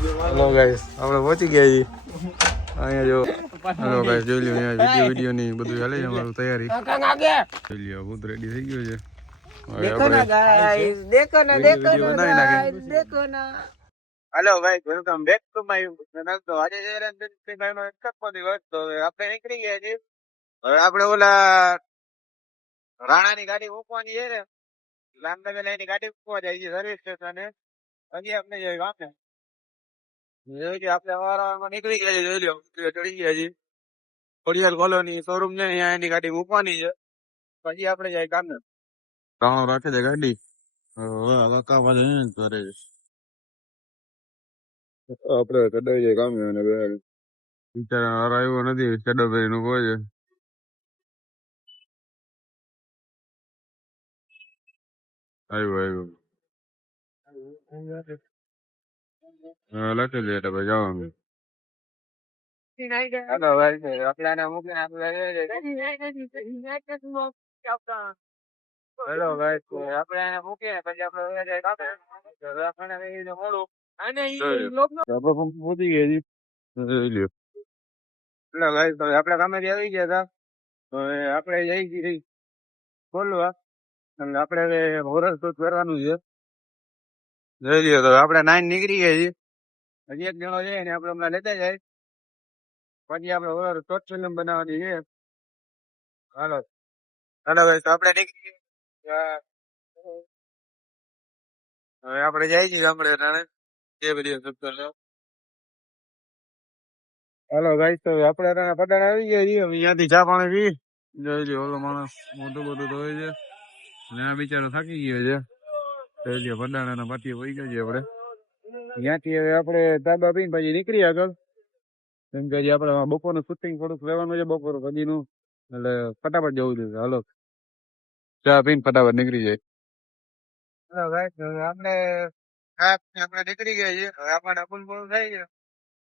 Hello guys આપણે પહોંચી ગયા છીએ અહીંયા જો. હેલો ગાઈસ જોઈ લ્યો અહીંયા વિડીયો ની બધું હાલે છે અમારું તૈયારી જોઈ લ્યો ભૂત રેડી થઈ ગયો છે. देखो ना गाइस देखो ना गाइस देखो ना. Hello guys welcome back to my channel. તો આજે છે રણજીતભાઈ નો 61મો દિવસ. તો આપણે નીકળી ગયા છીએ. હવે આપણે ઓલા રાણાની ગાડી મૂકવાની છે ને, રામનગર ની ગાડી મૂકવા જાય છે સર્વિસ સ્ટેશને. હજી આપણે જઈએ ગામને. આપણે વારામાં નીકળી ગયા છે. જોઈ લો ચડી ગયા છીએ. ખોડિયાર કોલોની શોરૂમ છે, અહીંયા એની ગાડી મૂકવાની છે. પછી આપણે જાય ગામને. રાણો રાખે છે ગાડી કરે આપડે કડાઈ જાય કામે અને બિચારા આવ્યો નથી. ચડોભાઈ નું કોઈ છે આવ્યો લખે છે એટલે ભાઈ જવાનું. હેલો ભાઈ આપણે મૂકીને આપણે હેલો ભાઈ આપણે એને મૂકીએ પછી આપણે મોડું પહોંચી ગયા છીએ. એટલે ભાઈ તો આપણે કામેથી આવી ગયા હતા. હવે આપણે જઈ છીએ ખોલવા. એટલે આપણે હવે હોરસ તો કરવાનું છે. જોઈ લ્યો તો આપણે 9 નીકળી ગયા છીએ. હજી એક જણો છે ને આપણે હમણાં લેતા જાય. પછી આપણે હોરસ શોર્ટ ફિલ્મ બનાવવાની છે. હાલો હાલો ભાઈ તો આપણે નીકળી ગયા. હવે આપણે જઈ છીએ આપણે ટાણે એ બધી હાલો ગાઈસ તો આપણે પટાણ આવી ગયા છીએ. અહીંયાથી ચા પાણી પી જોઈ લ્યો. ઓલો માણસ મોટું બધું ધોય છે ને આ બિચારો થાકી ગયો છે. જોઈ લ્યો પટાણા પાટીએ વહી ગયા છીએ આપણે. અહીંયાથી હવે આપણે તાબા પીને પછી નીકળી આગળ. કેમ કે હજી આપણે બપોરનું શૂટિંગ થોડુંક લેવાનું છે બપોર પછીનું. એટલે ફટાફટ જવું જોઈએ. હાલો ચા પીને ફટાફટ નીકળી જાય. હાલો ગાઈસ આપણે નીકળી ગયા છીએ. હવે આપણને અપૂલ પૂરું થાય છે.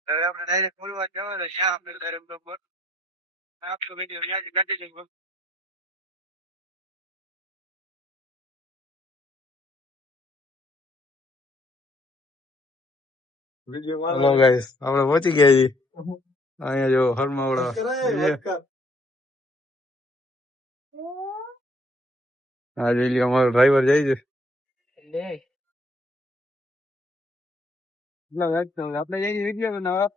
હવે આપણે ડાયરેક્ટ બોલવા જવાનું. ત્યાં આપણે ડાયરેક્ટ બરોબર આપતો વિડીયો ત્યાંથી કાઢી જઈએ. હેલો ગાઈસ આપણે પહોંચી ગયા છીએ. અહીંયા જો હરમાવડા હા જોઈ લ્યો અમારો ડ્રાઈવર જાય છે. આપણે જઈએ વિડીયો બનાવવા.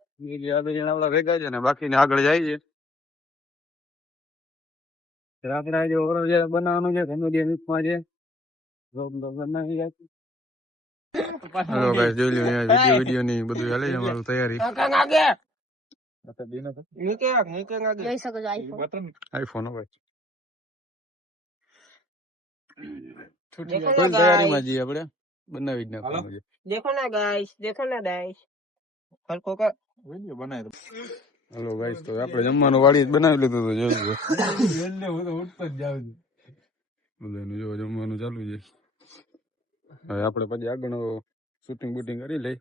આપડા ભેગા છે ને બાકી આગળ જાય છે. આપણે આજે ઓવર બનાવવાનું છે. ધનુડિયા છે. હેલો ગાઈસ જોઈ લ્યો અહીંયા વિડીયો ની બધું હાલે છે અમારું તૈયારી. આઈફોન તૈયારીમાં જઈએ આપણે બનાવી જ નાખવાનું છે. देखो ना गाइस हल्को का વિડીયો બનાવી. હેલો ગાઈસ તો આપણે જમવાનું વાળી જ બનાવી લીધું હતું. જોયું બધાનું જો જમવાનું ચાલુ છે. હવે આપણે પછી આગળ શૂટિંગ બુટિંગ કરી લઈ.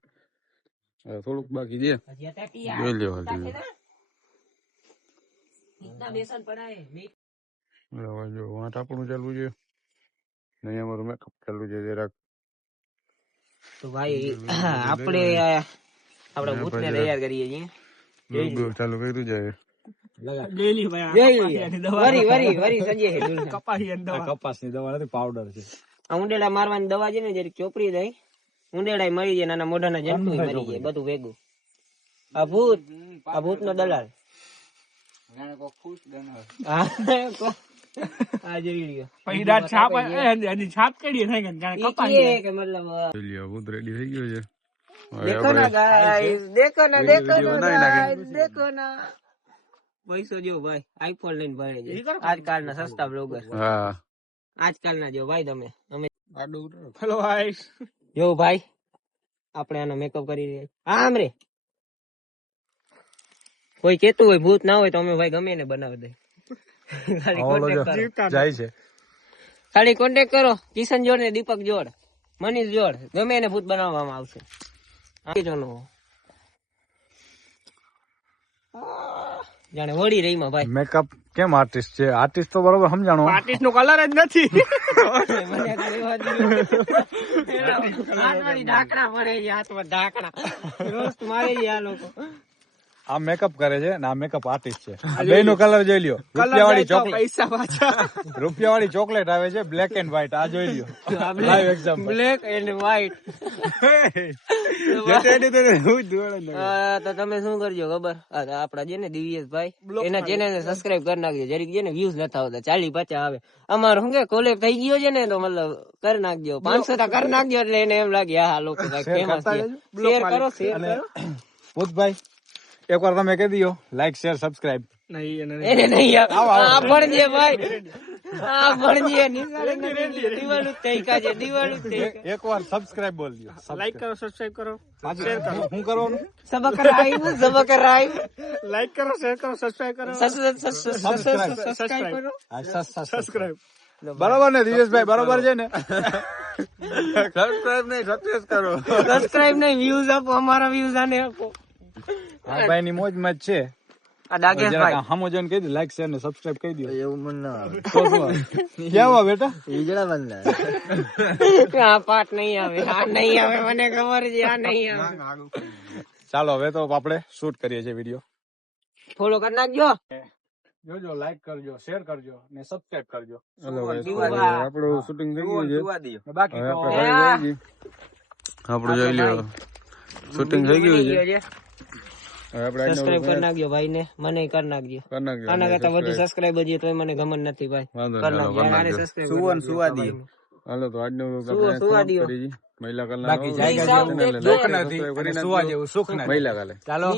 થોડુંક બાકી છે જોઈ લ્યો. જો વાંટ આપણું ચાલુ છે. નહીં અમારું મેકઅપ ચાલુ છે જરાક. તો ભાઈ આપણે ભૂતને તૈયાર કરીએ છીએ. ચાલુ કર્યું જાય. કપાસની દવા નથી, પાવડર છે. ઉંદેડા મારવાની દવા છે ને જરીક ચોપડી દઈ. ઉંદેડા મરી જાય, નાના મોઢાના જંતુ મરી જાય, બધું ભેગું. આ ભૂત નો દલાલ. આ જોઈ લ્યો. છાપ કેડી થાય કે મતલબ ભૂત રેડી થઈ ગયો છે. देखो ना गाइस देखो ना પૈસો જો ભાઈ આઈફોન લઈને ભરે છે આજકાલના સસ્તા બ્લોગર. હા આજકાલના જો ભાઈ તમે અમે હેલો ગાઈસ જો ભાઈ આપણે આનો મેકઅપ કરી રહ્યા. હા આમ રે કોઈ કેતું હોય ભૂત ના હોય તો અમે ભાઈ ગમે એને બનાવી દે. જાય છે. ખાલી કોન્ટેક્ટ કરો કિશન જોડ ને દીપક જોડ મનીષ જોડ ગમે એને ભૂત બનાવવામાં આવશે. જાણે વળી રહી માં ભાઈ. મેકઅપ કેમ આર્ટિસ્ટ છે? આર્ટિસ્ટ તો બરોબર સમજાણો. આર્ટિસ્ટ નો કલર જ નથી. મને આ રેવા દ્યો. હાથમાં ઢાંકણા પડે છે, હાથમાં ઢાંકણા રોસ્ટ મારે છે આ લોકો. આ મેકઅપ કરે છે ને આ મેકઅપ આર્ટિસ્ટ છે. બે નો કલર જોઈ લ્યો. રૂપિયાવાળી ચોકલેટ, પૈસા પાછા. રૂપિયાવાળી ચોકલેટ આવે છે બ્લેક એન્ડ વ્હાઈટ. આ જોઈ લ્યો. Live example. Black and white. તો તમે શું કરજો ખબર? આપડા છે ને દિવ્યેશભાઈ, એના ચેનલ ને સબસ્ક્રાઇબ કરી નાખજો. જરીક છે ને વ્યૂઝ નથી આવતા, 40-50 આવે. અમારું શું કે કોલેબ થઈ ગયો છે ને, તો મતલબ કરી નાખજો. 500 તો કરી નાખજો, એટલે એને એમ લાગે હા લોકો ફેમસ છે. શેર કરો, શેર કરો. ભૂતભાઈ એકવાર તમે કહી દો લાઈક શેર સબસ્ક્રાઇબ. એને નહીં આ ભણજે ભાઈ, આ ભણજે. દિવાળું તૈકા છે, દિવાળું તૈકા. એકવાર સબસ્ક્રાઇબ બોલ દો. લાઈક કરો, સબસ્ક્રાઇબ કરો, શેર કરો. શું કરવાનું? સબસ્ક્રાઇબ લાઈક કરો, શેર કરો, સબસ્ક્રાઇબ કરો, સબસ્ક્રાઇબ કરો. સબસ્ક્રાઇબ. બરોબર ને દિવેશભાઈ? બરોબર છે ને? સબસ્ક્રાઇબ નહીં, સક્સેસ કરો. સબસ્ક્રાઇબ નહીં, વ્યૂઝ આપો. અમારા વ્યૂઝ આને આપો. આ ભાઈ ની મોજ માં જ છે. આ ડાગેશભાઈ હામો જોઈને કહી દો લાઈક શેર ને સબસ્ક્રાઇબ કહી દો. એવું મને ના આવે. ક્યાં આવા બેટા? ઈજડા બંધ આ પાઠ નહીં આવે, આ નહીં આવે, મને ખબર છે આ નહીં આવે. ચાલો હવે તો આપણે શૂટ કરીએ છીએ વિડીયો. ફોલો કરી નાખજો. જોજો, લાઈક કરજો, શેર કરજો ને સબસ્ક્રાઇબ કરજો. આપણું શૂટિંગ થઈ ગયું છે. બાકી હવે તો આપણે ઘરે જઈ છીએ. આપણું જોઈ લ્યો શૂટિંગ થઈ ગયું છે. હવે આપણે સબસ્ક્રાઇબ કરી નાખજો ભાઈ ને, મને કરી નાખજો. આના કરતા વધુ સબસ્ક્રાઇબ હજી તોય મને ગમન નથી ભાઈ. વાંધો કરી નહીં, નાખજો. આને subscribe કરી નાખજો. હાલો તો આજનો સુવા દ્યો. મહિલા કલાક બાકી જાય Please, દુઃખ નથી, સુવા જેવું સુખ નથી. મહિલા કાલે ચાલો.